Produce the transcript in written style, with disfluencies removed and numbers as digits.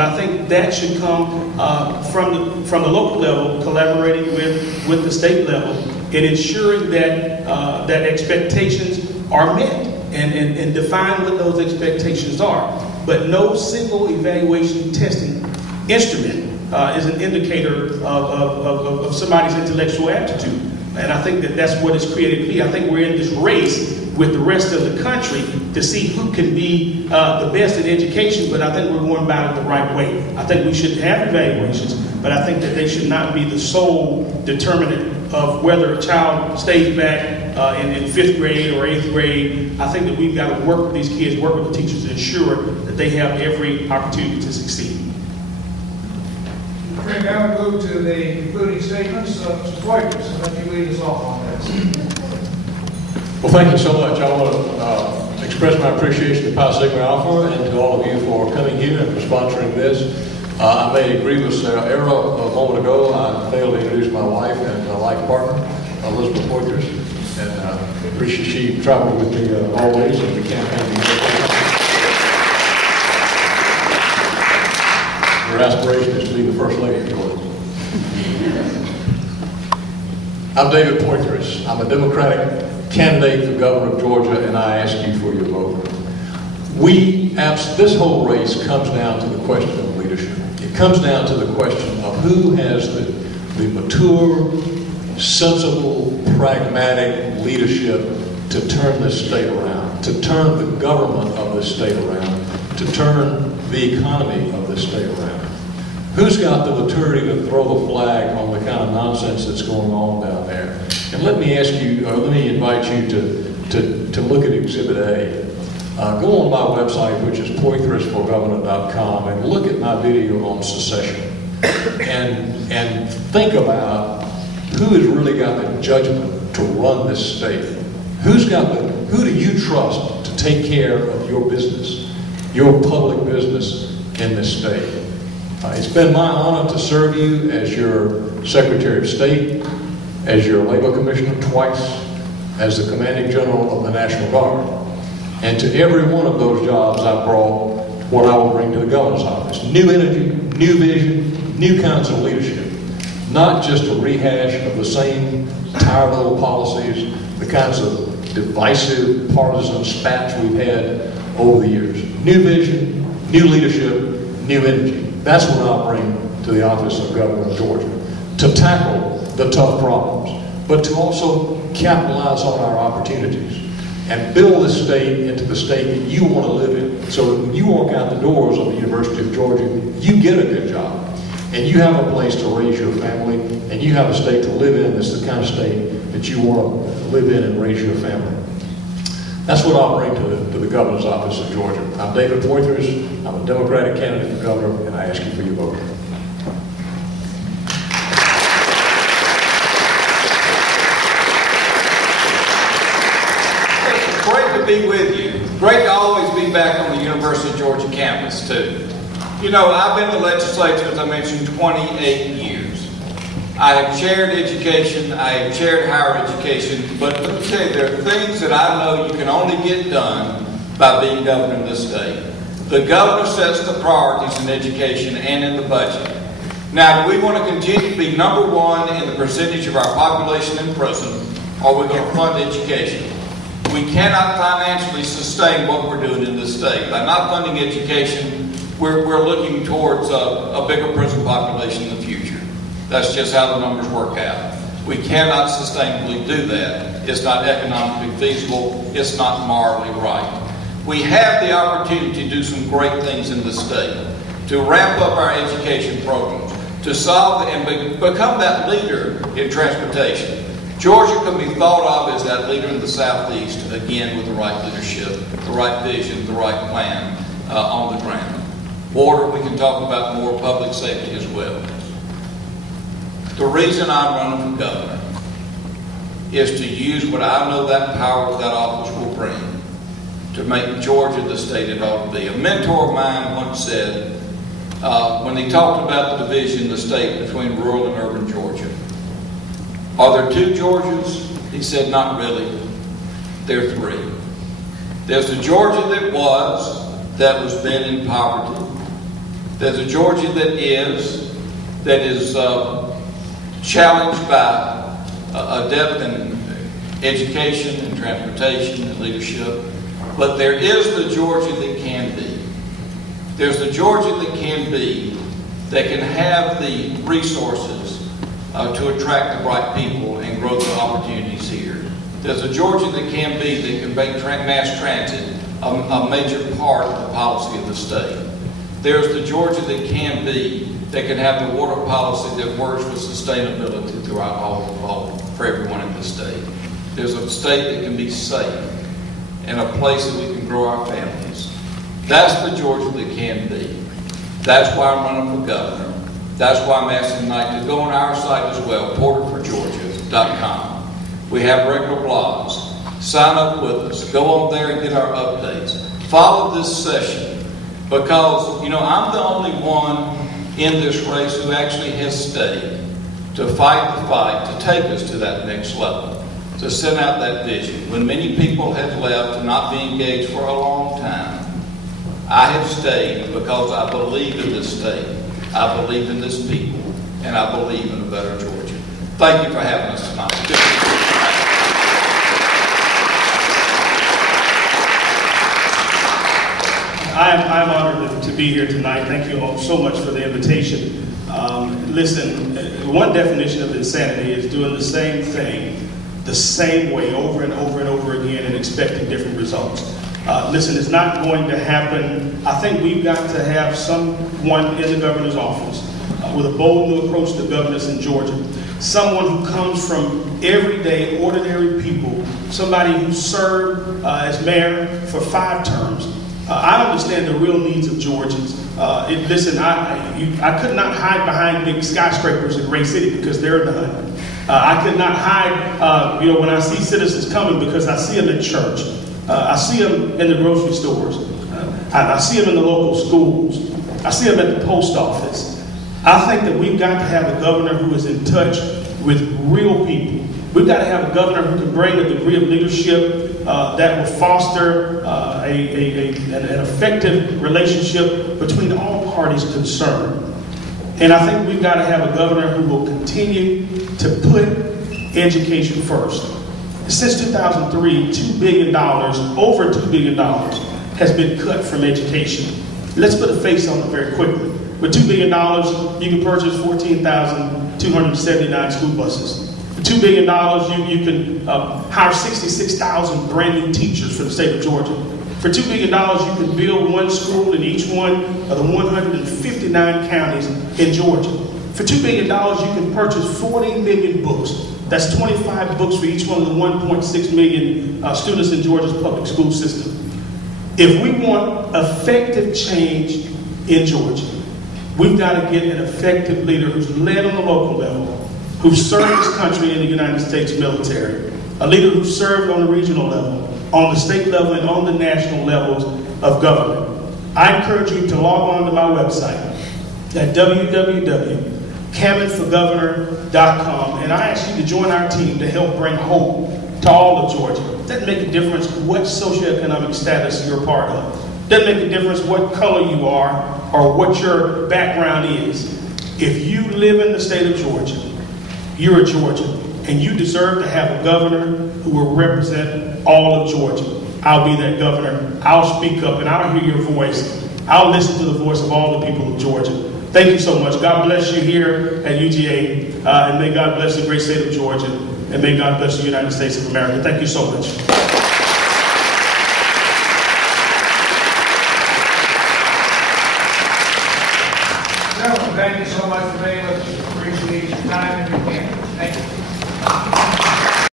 But I think that should come from the local level, collaborating with the state level, and ensuring that that expectations are met, and define what those expectations are. But no single evaluation testing instrument is an indicator of somebody's intellectual aptitude. And I think that that's what it's created to be. I think we're in this race with the rest of the country to see who can be the best in education, but I think we're going about it the right way. I think we should have evaluations, but I think that they should not be the sole determinant of whether a child stays back in 5th grade or 8th grade. I think that we've got to work with these kids, work with the teachers to ensure that they have every opportunity to succeed. Okay, now we move to the concluding statements. Mr. Poitras, and let you lead us off on this. Well, thank you so much. I want to express my appreciation to Pi Sigma Alpha and to all of you for coming here and for sponsoring this. I made a grievous error a moment ago. I failed to introduce my wife and my life partner, Elizabeth Poitras, and appreciate she traveled with me always in the campaign. Her aspiration is to be the First Lady of Georgia. I'm David Poitras. I'm a Democratic candidate for governor of Georgia, and I ask you for your vote. This whole race comes down to the question of leadership. It comes down to the question of who has the mature, sensible, pragmatic leadership to turn this state around, to turn the government of this state around, to turn the economy of this state around. Who's got the maturity to throw the flag on the kind of nonsense that's going on down there? And let me ask you, or let me invite you to look at Exhibit A. Go on my website, which is poitrasforgovernor.com, and look at my video on secession. And think about who has really got the judgment to run this state. Who do you trust to take care of your business, your public business in this state? It's been my honor to serve you as your Secretary of State, as your Labor Commissioner twice, as the Commanding General of the National Guard. And to every one of those jobs, I brought what I will bring to the governor's office. New energy, new vision, new kinds of leadership. Not just a rehash of the same tired little policies, the kinds of divisive partisan spats we've had over the years. New vision, new leadership, new energy. That's what I'll bring to the office of Governor of Georgia, to tackle the tough problems, but to also capitalize on our opportunities and build this state into the state that you want to live in, so that when you walk out the doors of the University of Georgia, you get a good job, and you have a place to raise your family, and you have a state to live in that's the kind of state that you want to live in and raise your family. That's what I'll bring to the governor's office of Georgia. I'm David Poitras. I'm a Democratic candidate for governor, and I ask you for your vote. It's great to be with you. Great to always be back on the University of Georgia campus, too. You know, I've been in the legislature, as I mentioned, 28 years. I have chaired education, I have chaired higher education, but let me tell you, there are things that I know you can only get done by being governor of this state. The governor sets the priorities in education and in the budget. Now, do we want to continue to be number one in the percentage of our population in prison, or are we going to fund education? We cannot financially sustain what we're doing in this state. By not funding education, we're looking towards a bigger prison population in the future. That's just how the numbers work out. We cannot sustainably do that. It's not economically feasible. It's not morally right. We have the opportunity to do some great things in this state, to ramp up our education programs, to solve and become that leader in transportation. Georgia can be thought of as that leader in the Southeast, again, with the right leadership, the right vision, the right plan on the ground. Water, we can talk about more public safety as well. The reason I'm running for governor is to use what I know that power of that office will bring to make Georgia the state it ought to be. A mentor of mine once said, when he talked about the division in the state between rural and urban Georgia, are there two Georgias? He said, not really. There are three. There's the Georgia that was then in poverty. There's a Georgia that is challenged by a depth in education and transportation and leadership. But there is the Georgia that can be. There's the Georgia that can be, that can have the resources to attract the right people and grow the opportunities here. There's a Georgia that can be, that can make mass transit a major part of the policy of the state. There's the Georgia that can be, that can have the water policy that works with sustainability throughout for everyone in the state. There's a state that can be safe and a place that we can grow our families. That's the Georgia that can be. That's why I'm running for governor. That's why I'm asking tonight to go on our site as well, porterforgeorgia.com. We have regular blogs. Sign up with us. Go on there and get our updates. Follow this session because, I'm the only one in this race who actually has stayed to fight the fight, to take us to that next level, to send out that vision. When many people have left to not be engaged for a long time, I have stayed because I believe in this state, I believe in this people, and I believe in a better Georgia. Thank you for having us tonight. I'm honored to be here tonight. Thank you all so much for the invitation. Listen, one definition of insanity is doing the same thing the same way over and over and over again and expecting different results. Listen, it's not going to happen. I think we've got to have someone in the governor's office with a bold new approach to governance in Georgia. Someone who comes from everyday, ordinary people. Somebody who served as mayor for 5 terms. I understand the real needs of Georgians. Listen, I could not hide behind big skyscrapers in Gray City because there are none. I could not hide, when I see citizens coming because I see them in church. I see them in the grocery stores. I see them in the local schools. I see them at the post office. I think that we've got to have a governor who is in touch with real people. We've got to have a governor who can bring a degree of leadership that will foster an effective relationship between all parties concerned. And I think we've got to have a governor who will continue to put education first. Since 2003, $2 billion, over $2 billion, has been cut from education. Let's put a face on it very quickly. With $2 billion, you can purchase 14,279 school buses. For $2 billion, you can hire 66,000 brand new teachers for the state of Georgia. For $2 billion, you can build one school in each one of the 159 counties in Georgia. For $2 billion, you can purchase 40 million books. That's 25 books for each one of the 1.6 million students in Georgia's public school system. If we want effective change in Georgia, we've got to get an effective leader who's led on the local level, who's served this country in the United States military, a leader who's served on the regional level, on the state level, and on the national levels of government. I encourage you to log on to my website at www.campaignforgovernor.com, and I ask you to join our team to help bring hope to all of Georgia. It doesn't make a difference what socioeconomic status you're a part of. It doesn't make a difference what color you are or what your background is. If you live in the state of Georgia, you're a Georgian, and you deserve to have a governor who will represent all of Georgia. I'll be that governor. I'll speak up, and I'll hear your voice. I'll listen to the voice of all the people of Georgia. Thank you so much. God bless you here at UGA, and may God bless the great state of Georgia, and may God bless the United States of America. Thank you so much. Gentlemen, thank you so much for being with us. Appreciate your time and your care. Thank you.